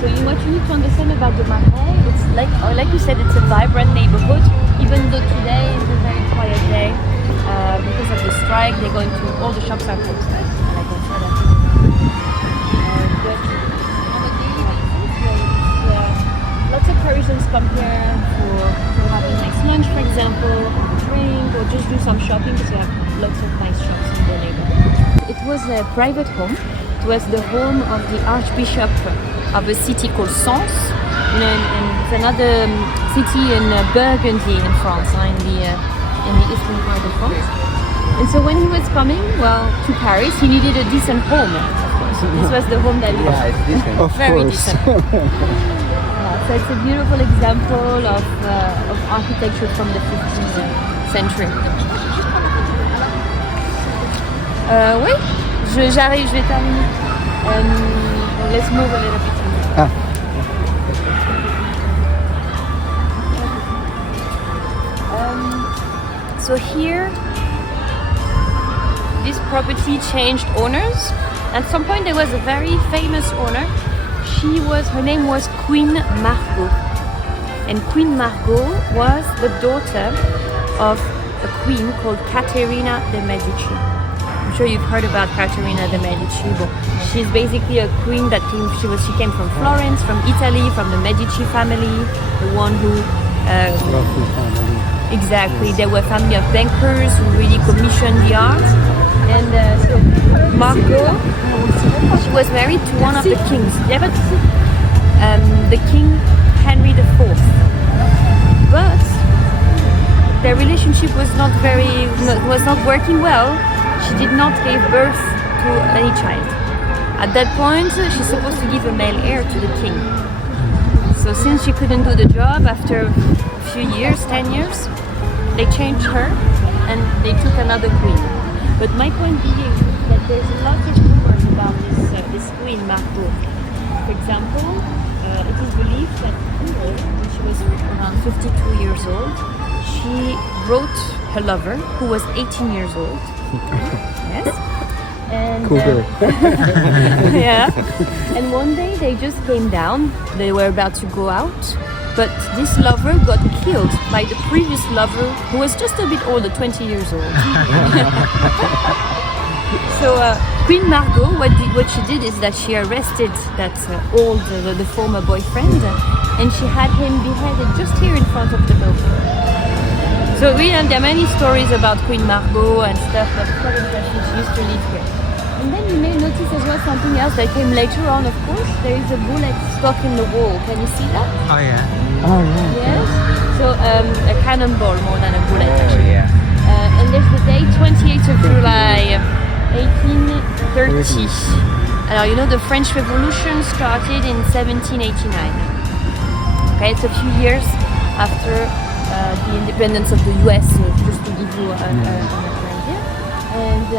What you need to understand about the Marais, it's like you said, it's a vibrant neighborhood. Even though today is a very quiet day because of the strike, they're going to all the shops are closed. Like I said, but on a daily basis, lots of Parisians come here to have a nice lunch, for example, drink, or just do some shopping because we have lots of nice shops in the neighborhood. It was a private home. It was the home of the Archbishop of a city called Sens, and it's another city in Burgundy in France, in the eastern part of France. And so when he was coming, to Paris, he needed a decent home. Of course, this was the home that he had. It's decent. Very decent. So it's a beautiful example of architecture from the 15th century. Oui, j'arrive, je vais terminer. Let's move a little bit. So here, this property changed owners. At some point there was a very famous owner. Her name was Queen Margot. And Queen Margot was the daughter of a queen called Caterina de' Medici. I'm sure you've heard about Caterina de' Medici. But she's basically a queen that she came from Florence, from Italy, from the Medici family, the one who exactly, they were a family of bankers who really commissioned the art. And so Margot, she was married to one of the kings. The King Henry IV. But their relationship was not working well. She did not give birth to any child. At that point, she's supposed to give a male heir to the king. So since she couldn't do the job, after a few years, 10 years, they changed her and they took another queen. But my point being that there's lots of rumors about this queen Margot. For example, it is believed that when she was around 52 years old, she wrote her lover, who was 18 years old. Yes. And cool girl. yeah. And one day they just came down. They were about to go out, but this lover got killed by the previous lover, who was just a bit older, 20 years old. So Queen Margot, what she did is that she arrested that the former boyfriend, and she had him beheaded just here in front of the building. So there are many stories about Queen Margot and stuff, but it's quite interesting. She used to live here. And then you may notice as well something else that came later on, of course. There is a bullet stuck in the wall. Can you see that? Oh yeah. Oh yeah. Yes. So a cannonball more than a bullet. Oh yeah. And there's the date 28th of July 1830. Alors you know the French Revolution started in 1789. Okay, it's a few years after the independence of the US, just to give you an idea. And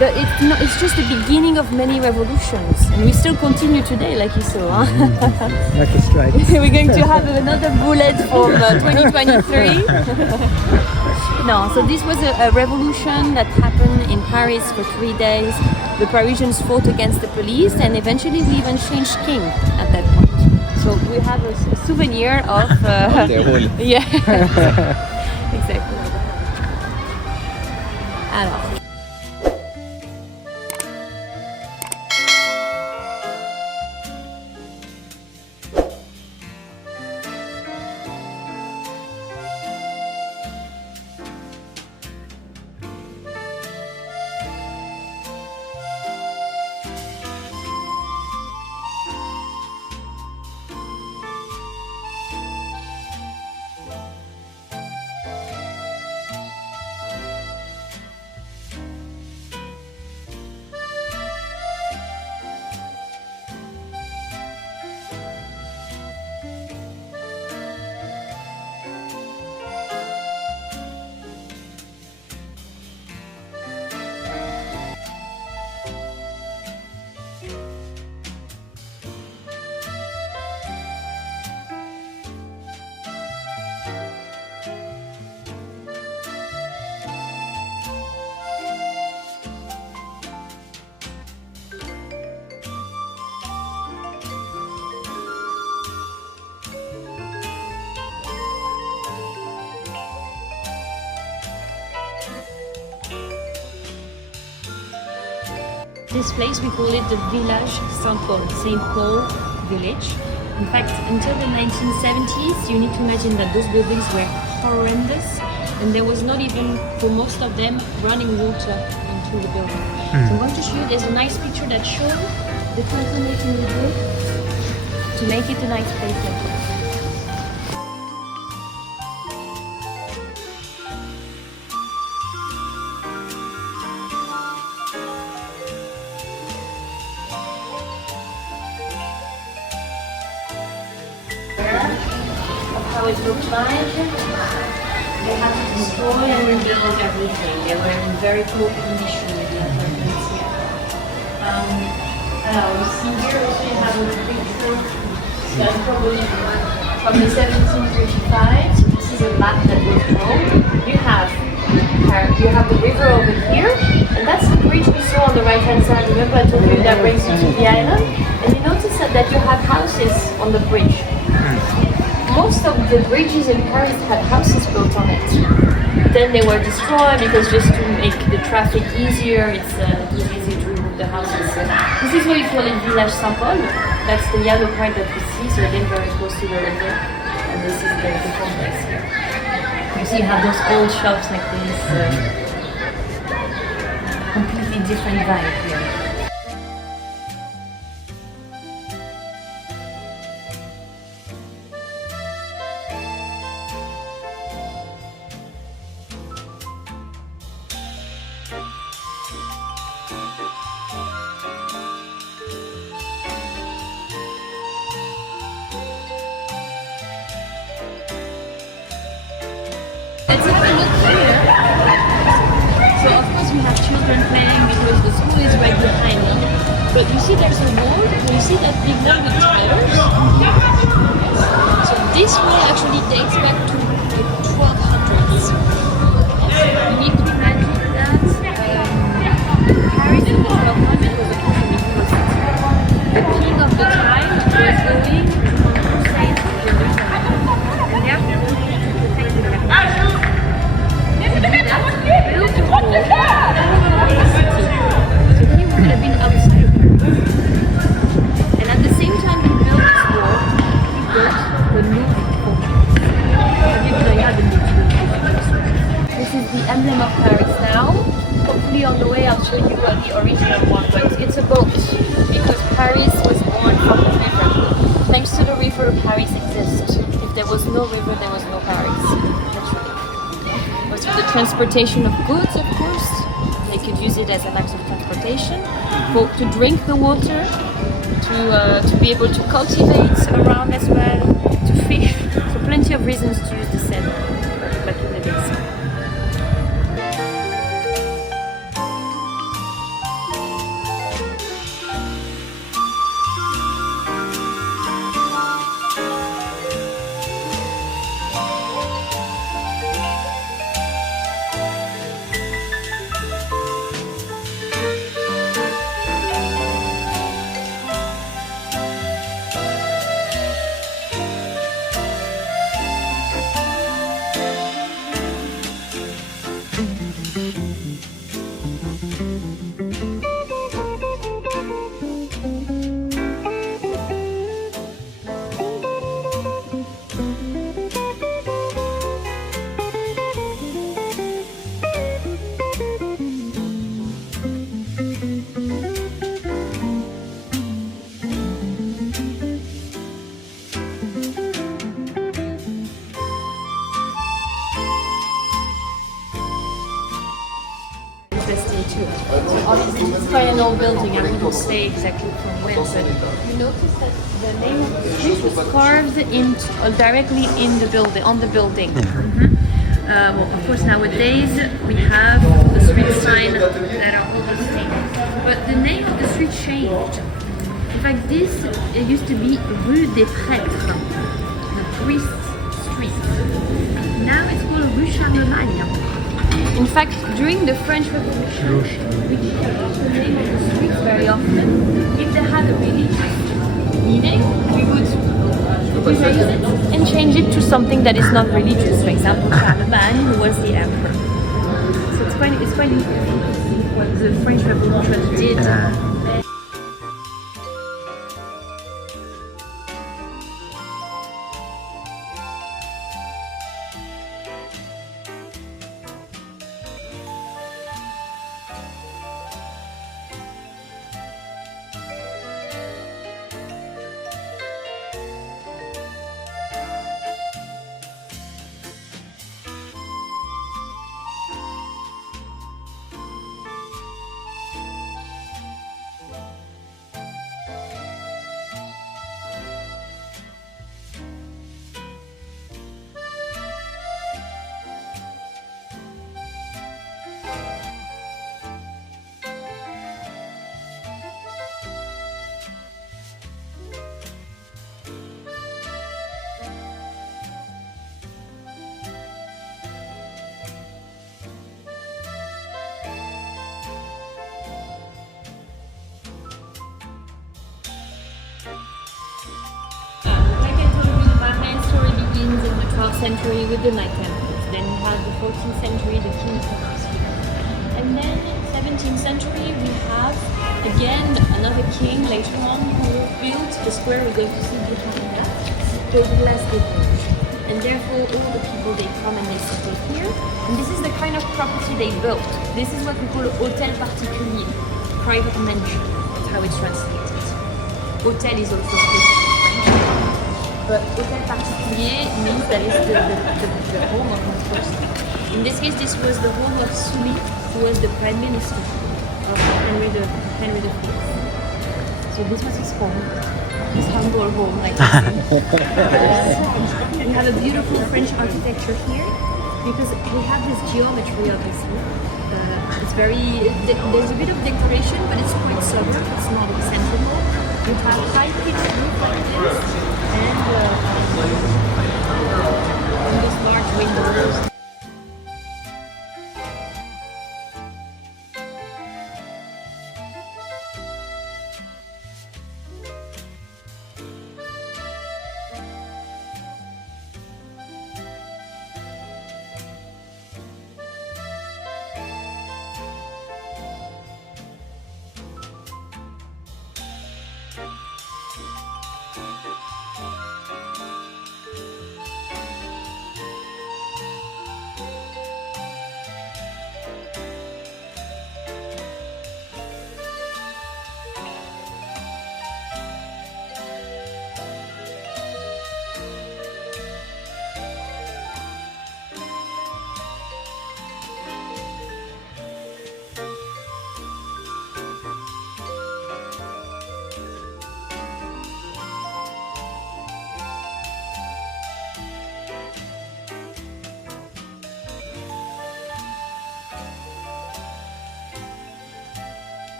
but it's just the beginning of many revolutions, and we still continue today, like you saw. Like a strike. We're going to have another bullet from 2023. No, so this was a revolution that happened in Paris for 3 days. The Parisians fought against the police, and eventually we even changed king at that point. So we have a souvenir of the whole. Yeah, exactly. Alors. this place, we call it the Village Saint-Paul, St. Paul Village. In fact, until the 1970s, you need to imagine that those buildings were horrendous, and there was not even, for most of them, running water into the building. So I'm going to show you, there's a nice picture that shows the transformation we did to make it a nice place like this. How it looked like. They had to destroy and rebuild everything. They were in very poor condition with the apartments here. You see here also you have a picture that's probably from the 1735. So this is a map that was drawn. You have the river over here, and that's the bridge we saw on the right hand side. Remember I told you that brings you to the island? And you notice that you have houses on the bridge. Most of the bridges in Paris had houses built on it. Then they were destroyed because just to make the traffic easier, it was easy to remove the houses. So this is why we call it Village Saint-Paul. That's the yellow part that we see, so again very close to the river. And this is the complex here. You see you have those old shops like this. Completely different vibe here. Let's have a look here. So of course we have children playing because the school is right behind me. But you see there's a wall, you see that big wall with towers? So this wall actually dates back to the 1200s. You need to imagine that Paris in the 1200s was a cosmopolitan city. The king of the time was going crusade to Jerusalem. And therefore to protect the capital. Built a wall around the city. So he would have been outside of Paris. And at the same time he built this wall, he built the Louvre fortress. You have the Louvre. This is the emblem of Paris now. Hopefully on the way I'll show you the original one, but it's a boat because Paris was born from the river. Thanks to the river, Paris exists. If there was no river, there was no Paris. Naturally. For the transportation of goods, of course, they could use it as an act of transportation. To drink the water, to be able to cultivate around as well, to fish. So plenty of reasons to use the Seine back in the days. Obviously, it's quite an old building. I wouldn't say exactly from when, but you notice that the name of the street was carved directly in the building, on the building. Well, of course, nowadays we have the street sign that are all the same, but the name of the street changed. In fact, this used to be Rue des Prêtres, the priest's street. Now it's called Rue Charlemagne. In fact, during the French Revolution, we changed the name of the streets very often. If they had a religious meaning, we would erase it and change it to something that is not religious. For example, Charlemagne, who was the emperor. So it's quite interesting what the French Revolution did 12th century with the Knight Templars. Then we have the 14th century, the King's Templars here. And then 17th century we have again another king later on who built the square we're going to see behind that, the Glace des Vosges. And therefore all the people they come and they settle here. And this is the kind of property they built. This is what we call hôtel particulier, private mansion. That's how it's translated. Hôtel is also French. But hôtel particulier means that it's the home of one person. In this case, this was the home of Sully, who was the prime minister of Henry V. So this was his home, his humble home, like I say. We have a beautiful French architecture here because we have this geometry, obviously. It's very, there's a bit of decoration, but it's quite sober. It's not eccentrical. You have high-pitched roof like this, and these large windows.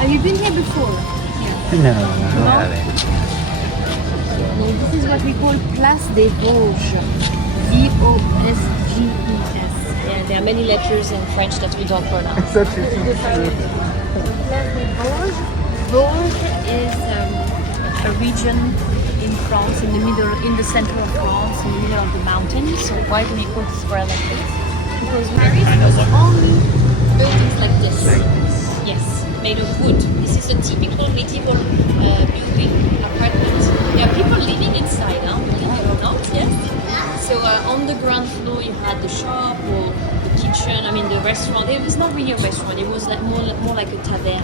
Have you been here before? No, no. No, this is what we call Place des Vosges. V-O-S-G-E-S. Yeah, there are many letters in French that we don't pronounce. Such a Place des Vosges. Vosges is a region in France, in the middle, in the center of France, in the middle of the mountains. So why do we call the square like this? Because Marais was only buildings like this. Yes, made of wood. This is a typical medieval building, apartment. There are people living inside, believe it or not, yes. So on the ground floor you had the shop or the kitchen, the restaurant. It was not really a restaurant, it was like more like a taverne.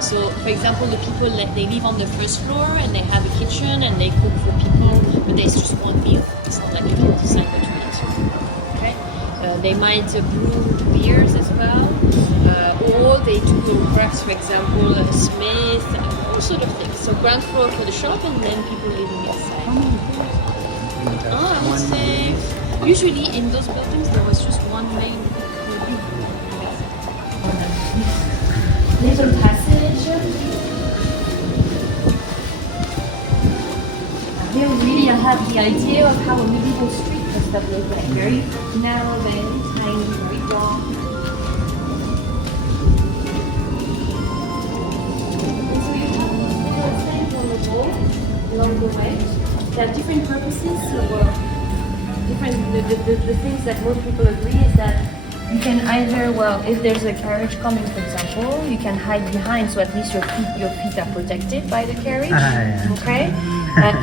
So for example, the people, they live on the first floor and they have a kitchen and they cook for people, but there's just one meal. It's not like you can decide what to eat. Okay? They might brew beers as well, or they do crafts, for example, a smith, all sort of things. So ground floor for the shop and then people living inside. I would say usually in those buildings there was just one main little passage. Here really I have the idea of how a medieval street must have looked like. Very narrow, very tiny, very dark. And so you have little signs on the wall along the way. have different purposes. So, the things that most people agree is that you can either, well, if there's a carriage coming, for example, you can hide behind, so at least your feet are protected by the carriage. yeah. Okay.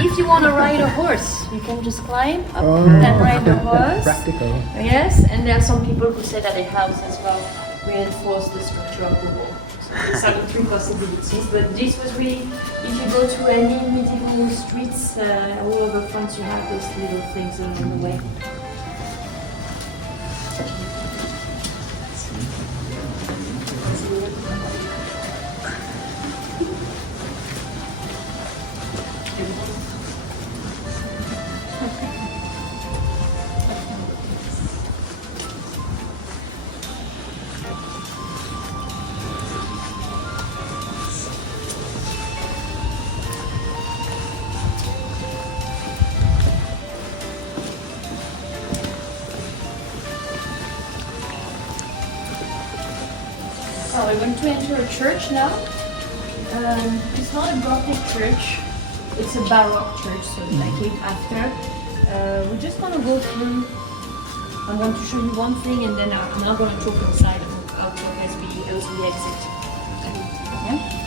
If you want to ride a horse, you can just climb up and ride the horse. Practical. Yes, and there are some people who say that it helps as well reinforce the structure of the wall. So these are the three possibilities. But this was really, if you go to any medieval streets all over France, you have those little things along the way. So we're going to enter a church now. It's not a Gothic church, it's a Baroque church, so I came after. We're just going to go through. I'm going to show you one thing and then I'm not going to talk inside. I'll talk as we exit. Yeah?